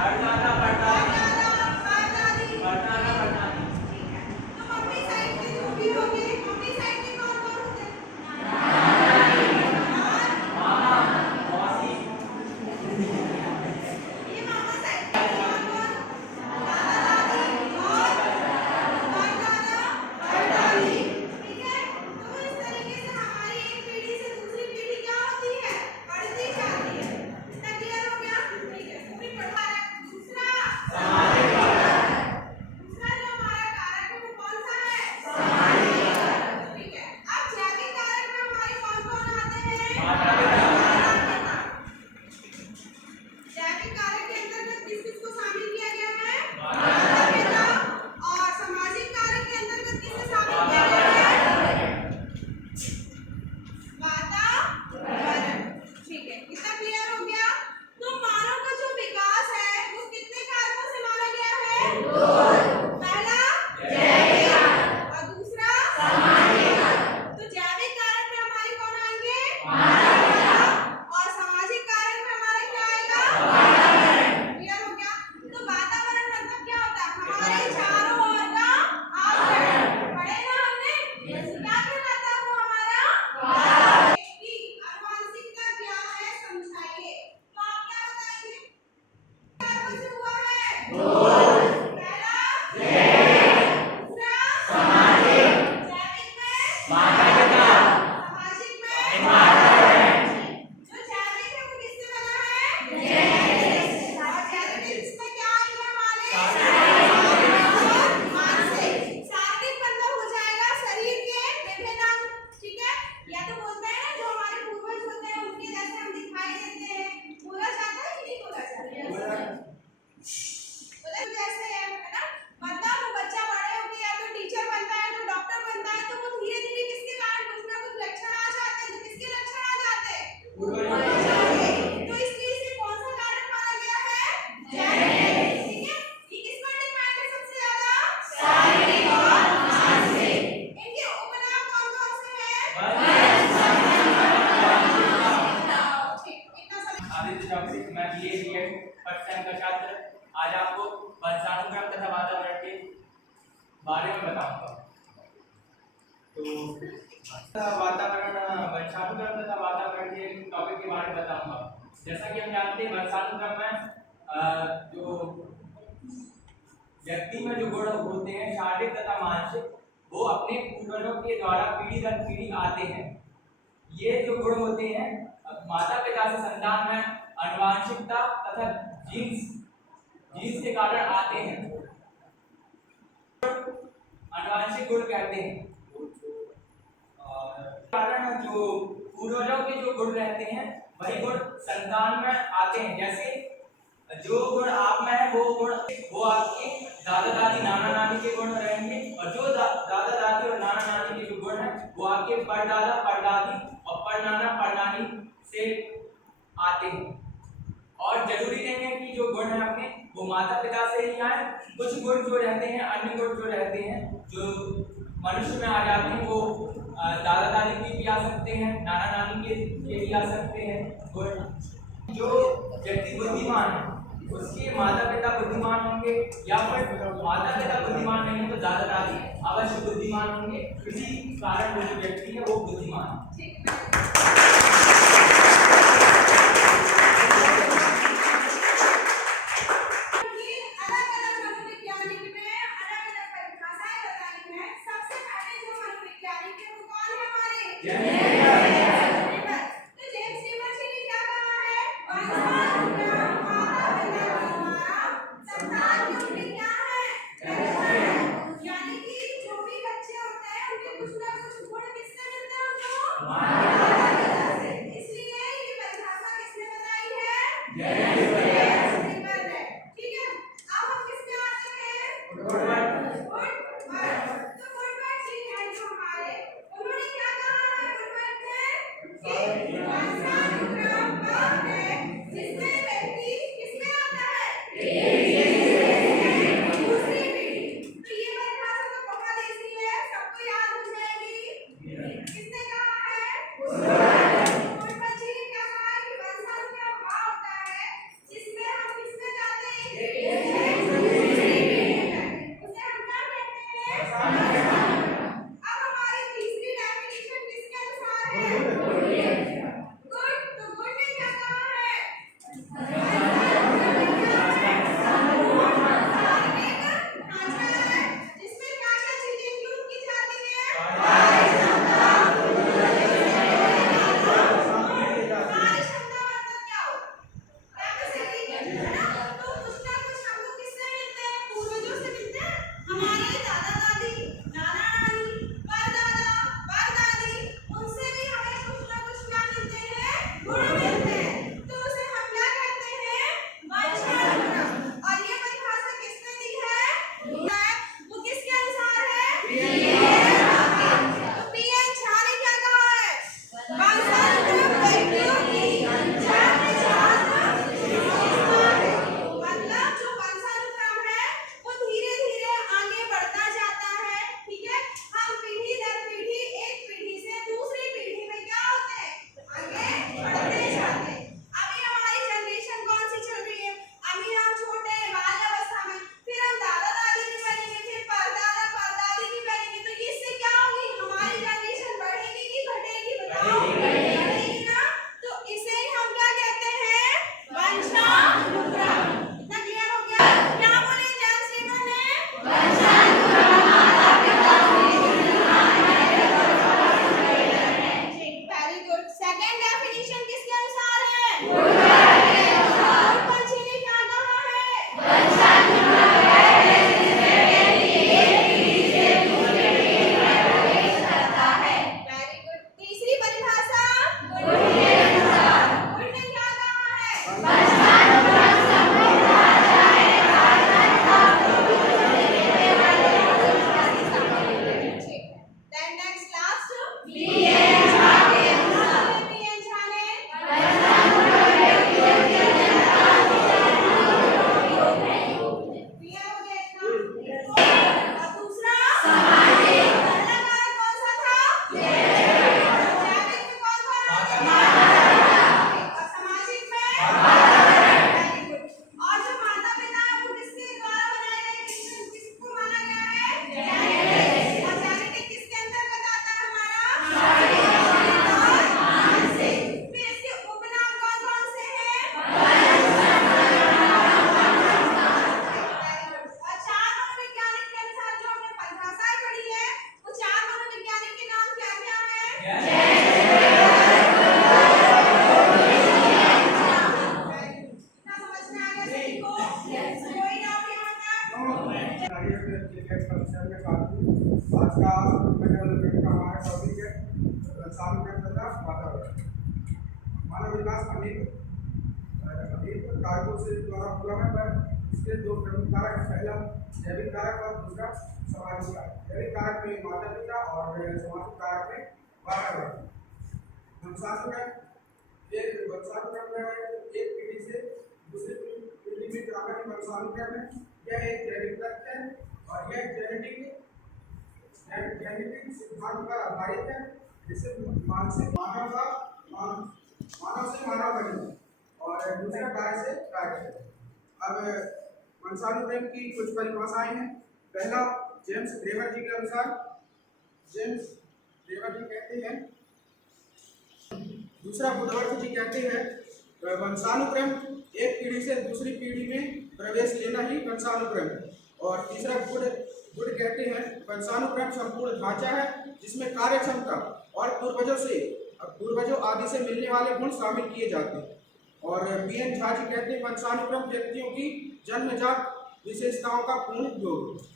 परदादा परदादी परदादा परदादी। ठीक है। तो मम्मी साइड के जो भी होंगे, मम्मी साइड के कौन कौन होते हैं? मामा मौसी। ये मामा साइड के कौन कौन? दादा दादी और परदादा परदादी। ठीक है। तो इस तरीके से हमारी एक पीढ़ी से दूसरी पीढ़ी क्या होती है, बढ़ती जाती है। इतना क्लियर हो गया? ठीक है। तो भी पढ़ा है। दूसरा जो हमारा कारक है वो कौन सा है? ठीक है। अब जैविक कारक में हमारे कौन कौन आते हैं? जैविक कारक के अंतर्गत किस किस को शामिल किया गया है? माता-पिता। और सामाजिक कारक के अंतर्गत किसे शामिल किया गया है? वातावरण। ठीक है। इतना क्लियर हो गया? तो मानव का जो विकास है वो कितने कारकों से माना गया है? पहला जैविक और दूसरा सामाजिक। तो जैविक कारक में हमारे कौन आएंगे? और सामाजिक कारक में हमारा क्या आएगा? क्लियर हो गया? तो वातावरण मतलब क्या होता है? हमारे चारों ओर का आवरण। पढ़ेगा हमने? क्या कहलाता है वो हमारा? कि आनुवंशिकता क्या है समझाइए। तो आप क्या बताएंगे? कारकों से हुआ है? पहला दूसरा जैविक में माता-पिता सामाजिक में जो जैविक है वो किससे बना है? और जेनेटिक्स में क्या आएगा हमारे? मानसिक। शारीरिक मतलब हो जाएगा शरीर के विभिन्न अंग। ठीक है। या तो बोलते हैं ना जो हमारे पूर्वज होते हैं उनके जैसे हम दिखाई देते हैं। बोला जाता है कि नहीं बोला जाता? बोला जैसे है ना? मतलब वो बच्चा बड़े होके या तो टीचर बनता है तो डॉक्टर बनता है तो वो धीरे धीरे किसके कारण कुछ ना कुछ लक्षण आ जाते हैं। तो किसके लक्षण आ जाते हैं? तो इसलिए इसे कौन सा कारक माना गया है? जेनेटिक्स। ठीक है। ये किस पर डिपेंड है सबसे ज्यादा? शारीरिक और मानसिक। इनके उपनाम कौन कौन से हैं? ठीक। इतना समझ। आदित्य चौकसी, मैं बीए बीएड फर्स्ट सेम का छात्र। आज आपको वंशानुक्रम तथा वातावरण के बारे में बताऊंगा। तो वातावरण वंशानुक्रम तथा वातावरण के टॉपिक के बारे में बताऊंगा। जैसा कि हम जानते हैं वंशानुक्रम में जो व्यक्ति में जो गुण होते हैं शारीरिक तथा मानसिक वो अपने पूर्वजों के द्वारा पीढ़ी दर पीढ़ी आते हैं। ये जो गुण होते हैं माता पिता से संतान में आनुवंशिकता तथा जीन्स के कारण आते हैं। आनुवंशिक गुण कहते हैं। और कारण जो पूर्वजों के जो गुण रहते हैं वही गुण संतान में आते हैं। जैसे जो गुण आप में है वो गुण वो आपके दादा दादी नाना नानी के गुण रहेंगे और जो दादा दादी और नाना नानी के जो गुण है वो आपके परदादा परदादी और परनाना परनानी से आते हैं। और जरूरी नहीं है कि जो गुण है अपने वो माता पिता से ही आए। कुछ गुण जो रहते हैं अन्य गुण जो रहते हैं जो मनुष्य में आ जाते हैं वो दादा दादी के भी आ सकते हैं, नाना नानी के भी आ सकते हैं गुण। जो व्यक्ति बुद्धिमान है उसके माता पिता बुद्धिमान होंगे या फिर माता पिता बुद्धिमान नहीं है तो दादा दादी अवश्य बुद्धिमान होंगे। इसी कारण वो जो व्यक्ति है वो बुद्धिमान है। अलग-अलग मनोवैज्ञानिक में अलग-अलग परिभाषाएं बताई हैं। सबसे पहले जो मनोवैज्ञानिक है वो कौन है हमारे? तो जेम्स लीबर्टी ने क्या कहा है? वंशानुक्रम माता-पिता के द्वारा संतान की उम्र क्या है? यानी कि जो भी बच्चे होते हैं उनके कुछ ना कुछ गुण किससे मिलते हैं उनको? माता-पिता से। इसलिए ये परिभाषा किसने बताई है? ठीक है। अब हम किसमें आते हैं? गुडवर्ड। तो गुडवर्ड जी हैं जो हमारे उन्होंने क्या कहा है गुडवर्ड ने? कि वंशानुक्रम वह है जिसमें व्यक्ति किसमें आता है? दूसरी पीढ़ी। तो ये परिभाषा तो बहुत इजी है, सबको याद हो जाएगी। किसने कहा है? गुडवर्ड जी ने क्या कहा है कि वंशानुक्रम वह होता है फंक्शन में साथी आज का डेवलपमेंट का हमारा टॉपिक है वंशानुक्रम तथा वातावरण। मानव विकास अनेक कारकों से द्वारा हुआ है, पर इसके दो प्रमुख कारक हैं। पहला जैविक कारक और दूसरा सामाजिक कारक। जैविक कारक में माता पिता और सामाजिक कारक में वातावरण। वंशानुक्रम एक पीढ़ी से दूसरी पीढ़ी में जाना ही वंशानुक्रम है। यह एक जैविक तथ्य है और यह जेनेटिक सिद्धांत पर आधारित है, जिसे मानव से मानव बने और दूसरा गाय से गाय है। अब वंशानुक्रम की कुछ परिभाषाएं हैं। पहला, जेम्स ग्रेवर जी के अनुसार, जेम्स ग्रेवर जी कहते हैं, दूसरा बुधवर्थ जी कहते हैं वंशानुक्रम एक पीढ़ी से दूसरी पीढ़ी में प्रवेश लेना ही वंशानुक्रम है। और तीसरा गुड कहते हैं वंशानुक्रम संपूर्ण ढांचा है जिसमें कार्य क्षमता और पूर्वजों आदि से मिलने वाले गुण शामिल किए जाते हैं। और बीएन झा जी कहते हैं वंशानुक्रम व्यक्तियों की जन्मजात विशेषताओं का पूर्ण योग।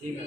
ठीक है।